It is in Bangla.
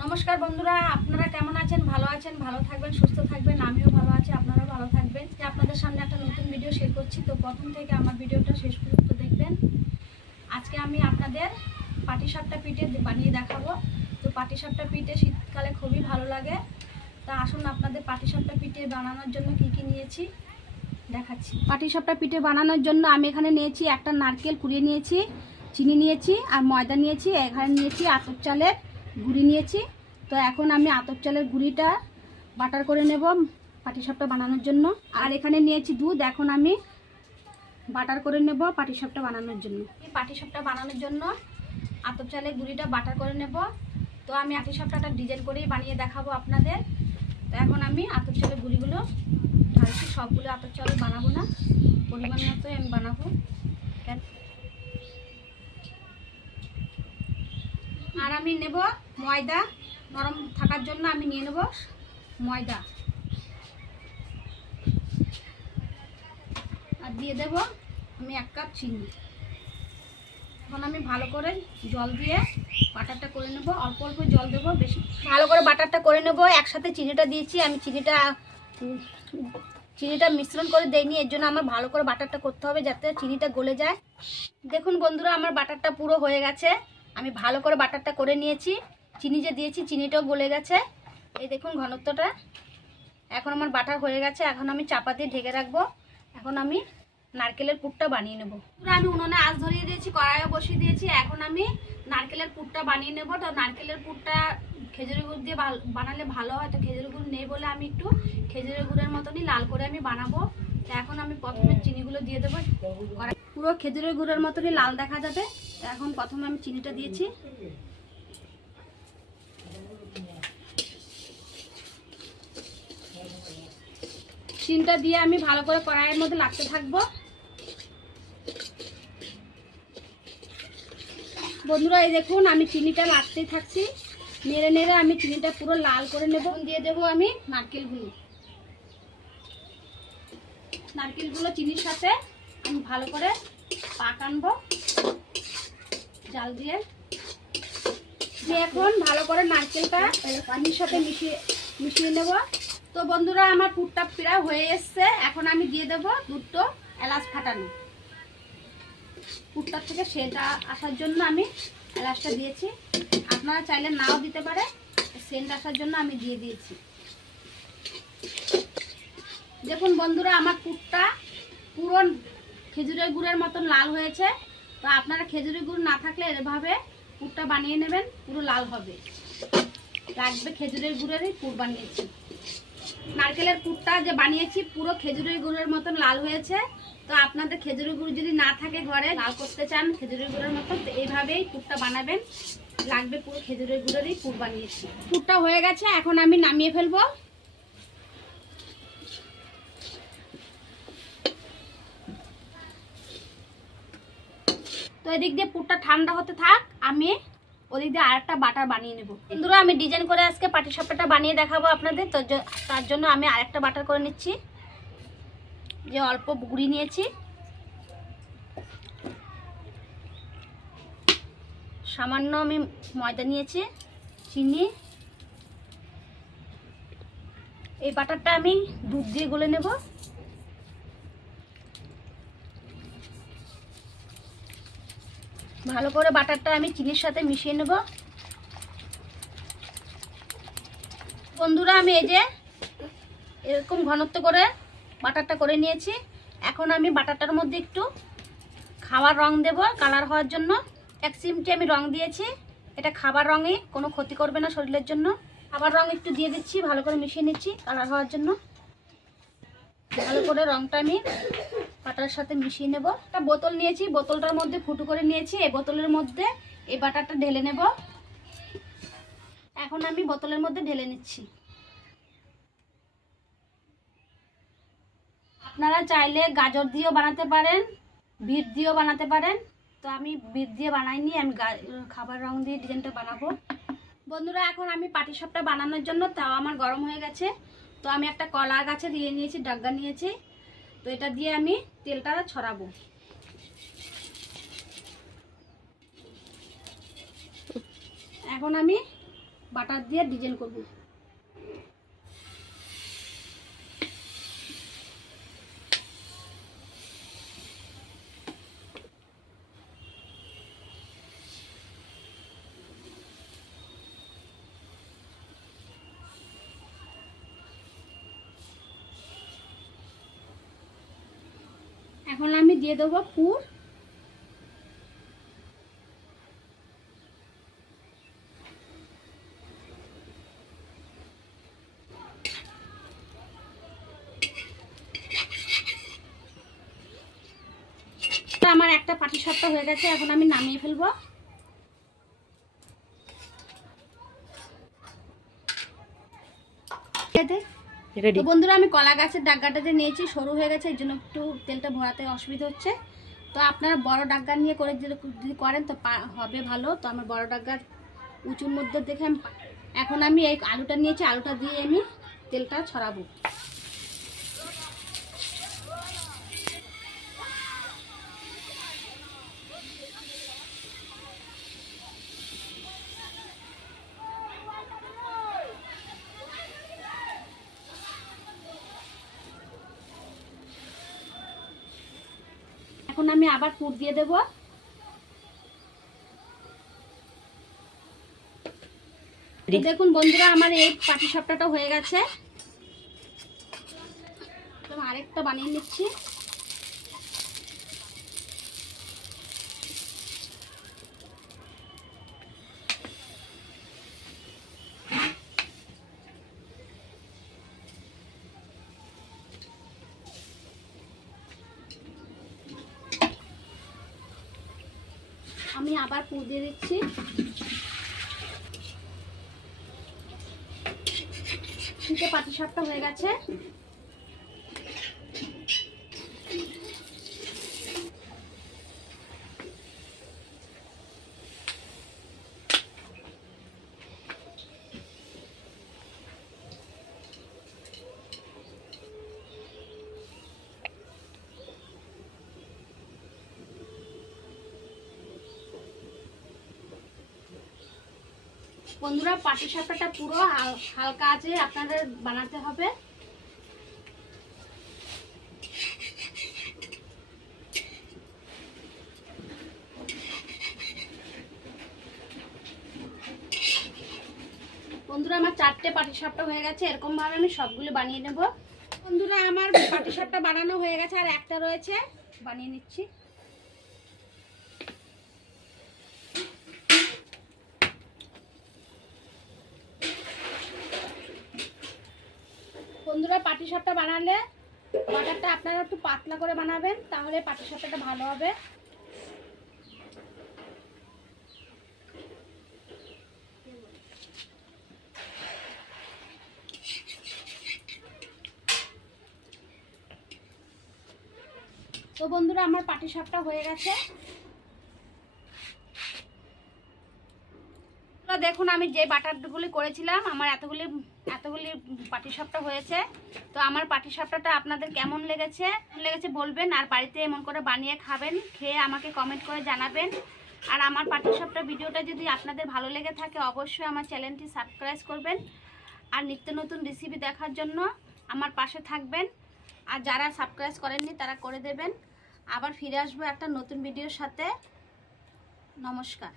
নমস্কার বন্ধুরা, আপনারা কেমন আছেন? ভালো আছেন? ভালো থাকবেন, সুস্থ থাকবেন? আমিও ভালো আছি, আপনারাও ভালো থাকবেন। আপনাদের সামনে একটা নতুন ভিডিও শেয়ার করছি, তো প্রথম থেকে আমার ভিডিওটা শেষ পর্যন্ত দেখবেন। আজকে আমি আপনাদের পাটিসাপটা পিঠে বানিয়ে দেখাবো। তো পাটিসাপটা পিঠে শীতকালে খুবই ভালো লাগে। তা আসুন আপনাদের পাটিসাপটা পিঠে বানানোর জন্য কি কি নিয়েছি, দেখাচ্ছি। পাটিসাপটা পিঠে বানানোর জন্য আমি এখানে নিয়েছি একটা নারকেল কুড়িয়ে নিয়েছি, চিনি নিয়েছি আর ময়দা নিয়েছি, এখানে নিয়েছি আতপ চালের গুঁড়ি নিয়েছি। তো এখন আমি আতপ চালের গুঁড়িটা বাটার করে নেব পাটিসাপটা বানানোর জন্য। আর এখানে নিয়েছি দুধ, এখন আমি বাটার করে নেব পাটিসাপটা বানানোর জন্য। পাটিসাপটা বানানোর জন্য আতপ চালের গুঁড়িটা বাটার করে নেব। তো আমি পাটিসাপটাটা ডিজাইন করেই বানিয়ে দেখাবো আপনাদের। তো এখন আমি আতপ চালের গুঁড়িগুলো ঢালছি। সবগুলো আতপ চাল বানাবো না। পরিমাণ মতোই আমি বানাবো। আর আমি নেব ময়দা, নরম থাকার জন্য আমি নিয়ে নেব ময়দা। আর দিয়ে দেব আমি এক কাপ চিনি। এখন আমি ভালো করে জল দিয়ে বাটারটা করে নেব। অল্প অল্প জল দেবো, বেশি ভালো করে বাটারটা করে নেব। একসাথে চিনিটা দিয়েছি, আমি চিনিটা চিনিটা মিশ্রণ করে দেইনি, এর জন্য আমার ভালো করে বাটারটা করতে হবে যাতে চিনিটা গলে যায়। দেখুন বন্ধুরা, আমার বাটারটা পুরো হয়ে গেছে। আমি ভালো করে বাটারটা করে নিয়েছি। চিনি যে দিয়েছি, চিনিটাও গলে গেছে। এই দেখুন ঘনত্বটা। এখন আমার বাটার হয়ে গেছে। এখন আমি চাপা দিয়ে ঢেকে রাখব। এখন আমি নারকেলের পুরটা বানিয়ে নেব। আমি উনুনে আঁচ ধরিয়ে দিয়েছি কড়াইও বসিয়ে দিয়েছি। এখন আমি নারকেলের পুরটা বানিয়ে নেব। তো নারকেলের পুরটা খেজুরি গুড় দিয়ে বানালে ভালো হয়। তো খেজুরি গুড় নেই বলে আমি একটু খেজুরি গুড়ের মতনই লাল করে আমি বানাবো। এখন আমি প্রথমে চিনিগুলো দিয়ে দেবো। পুরো খেজুরের গুড়ের মতনই লাল দেখা যাবে। এখন প্রথমে আমি চিনিটা দিয়েছি। চিনিটা দিয়ে আমি ভালো করে কড়াইয়ের মধ্যে লাগতে থাকব। বন্ধুরা, এই দেখুন, আমি চিনিটা লাগতেই থাকছি। নেড়ে নেড়ে আমি চিনিটা পুরো লাল করে নেব। দিয়ে দেব আমি নারকেলগুলো নারকেলগুলো চিনির সাথে আমি ভালো করে পাক আনব। জাল দিয়ে। দিয়ে এখন ভালো করে নারকেলটা পানির সাথে মিশিয়ে মিশিয়ে নেব। তো বন্ধুরা, আমার পুরটা প্রায় হয়ে এসছে। এখন আমি দিয়ে দেব দুটো এলাচ ফাটানো। পুরটার থেকে সেটা আসার জন্য আমি এলাচটা দিয়েছি। আপনারা চাইলে নাও দিতে পারে। সেন্ট আসার জন্য আমি দিয়ে দিয়েছি। দেখুন বন্ধুরা, আমার পুরটা পুরো খেজুরের গুড়ের মতন লাল হয়েছে। তো আপনারা খেজুরের গুড় না থাকলে এভাবে পুরটা বানিয়ে নেবেন, পুরো লাল হবে। লাগবে খেজুরের গুড়েরই পুর বানিয়েছি। নারকেলের পুরটা যে বানিয়েছি, পুরো খেজুরের গুড়ের মতন লাল হয়েছে। তো আপনাদের খেজুরের গুড় যদি না থাকে ঘরে, লাল করতে চান, খেজুরের গুড়ের মতন, তো এইভাবেই পুরটা বানাবেন। লাগবে পুরো খেজুরের গুড়েরই পুর বানিয়েছি। পুরটা হয়ে গেছে, এখন আমি নামিয়ে ফেলব। তো এদিক দিয়ে পুরটা ঠান্ডা হতে থাক, আমি ওদিক দিয়ে আরেকটা বাটার বানিয়ে নেব। বন্ধুরা, আমি ডিজাইন করে আজকে পাটি সাপটাটা বানিয়ে দেখাবো আপনাদের। তো তার জন্য আমি আরেকটা বাটার করে নিচ্ছি। যে অল্প গুঁড়ি নিয়েছি। সামান্য আমি ময়দা নিয়েছি, চিনি। এই বাটারটা আমি দুধ দিয়ে গলে নেব। ভালো করে বাটারটা আমি চিনির সাথে মিশিয়ে নেব। বন্ধুরা, আমি এই যে এরকম ঘনত্ব করে বাটারটা করে নিয়েছি। এখন আমি বাটারটার মধ্যে একটু খাবার রং দেব, কালার হওয়ার জন্য। এক চিমটি আমি রং দিয়েছি। এটা খাবার রঙে কোনো ক্ষতি করবে না শরীরের জন্য। খাবার রং একটু দিয়ে দিচ্ছি, ভালো করে মিশিয়ে নিচ্ছি, কালার হওয়ার জন্য। ভালো করে রংটা আমি বাটারের সাথে মিশিয়ে নেব। একটা বোতল নিয়েছি, বোতলটার মধ্যে ফুটো করে নিয়েছি। এই বোতলের মধ্যে এই বাটারটা ঢেলে নেব। এখন আমি বোতলের মধ্যে ঢেলে নিচ্ছি। আপনারা চাইলে গাজর দিয়েও বানাতে পারেন, বিট দিয়েও বানাতে পারেন। তো আমি বিট দিয়ে বানাইনি, আমি খাবার রং দিয়ে ডিজাইনটা বানাবো। বন্ধুরা, এখন আমি পাটিসাপটা বানানোর জন্য, তাও আমার গরম হয়ে গেছে। তো আমি একটা কলা গাছে দিয়ে নিয়েছি ডাগ্গা নিয়েছি। তো এটা দিয়ে আমি তেলটা ছড়াবো। এখন আমি বাটার দিয়ে ডিজাইন করব। এখন আমি দিয়ে দেবো পুর। আমার একটা পাটি সাপটা হয়ে গেছে, এখন আমি নামিয়ে ফেলব। তো বন্ধুরা, আমি কলা গাছের ডাগ্গাটা যে নিয়েছি, সরু হয়ে গেছে, এই জন্য একটু তেলটা ভরাতে অসুবিধা হচ্ছে। তো আপনারা বড় ডাগা নিয়ে করে যদি করেন, তো হবে ভালো। তো আমার বড় ডাগ্গার উঁচুর মধ্যে দেখে এখন আমি এই আলুটা নিয়েছি, আলুটা দিয়ে আমি তেলটা ছড়াবো। আমি আবার পুর দিয়ে দেব। দেখুন বন্ধুরা আমার এই পাটি সাপটাটা হয়ে গেছে। আরেকটা বানিয়ে নিচ্ছি। আমি আবার পুর দিয়ে দিচ্ছি। পাটি সাপটা হয়ে গেছে। বন্ধুরা, পাটি সাপটাটা পুরো হাল- হালকা আছে, আপনাদের বানাতে হবে। বন্ধুরা, আমার চারটে পাটি সাপটা হয়ে গেছে এরকম ভাবে আমি সবগুলো বানিয়ে নেব। বন্ধুরা, আমার পাটি সাপটা বানানো হয়ে গেছে, আর একটা রয়েছে, বানিয়ে নিচ্ছি। বন্ধুরা পাটি সাপটা বানালে বাটারটা আপনারা একটু পাতলা করে বানাবেন, তাহলে পাটি সাপটাটা ভালো হবে। তো বন্ধুরা, আমার পাটি সাপটা হয়ে গেছে। তো দেখুন, আমি যে বাটারগুলি করেছিলাম, আমার এতগুলি এতগুলি পাটিসাপটা হয়েছে। তো আমার পাটিসাপটাটা আপনাদের কেমন লেগেছে? লেগেছে বলবেন, আর বাড়িতে এমন করে বানিয়ে খাবেন, খেয়ে আমাকে কমেন্ট করে জানাবেন। আর আমার পাটিসাপটা ভিডিওটা যদি আপনাদের ভালো লেগে থাকে, অবশ্যই আমার চ্যানেলটি সাবস্ক্রাইব করবেন। আর নিত্য নতুন রেসিপি দেখার জন্য আমার পাশে থাকবেন। আর যারা সাবস্ক্রাইব করেননি, তারা করে দেবেন। আবার ফিরে আসব একটা নতুন ভিডিওর সাথে। নমস্কার।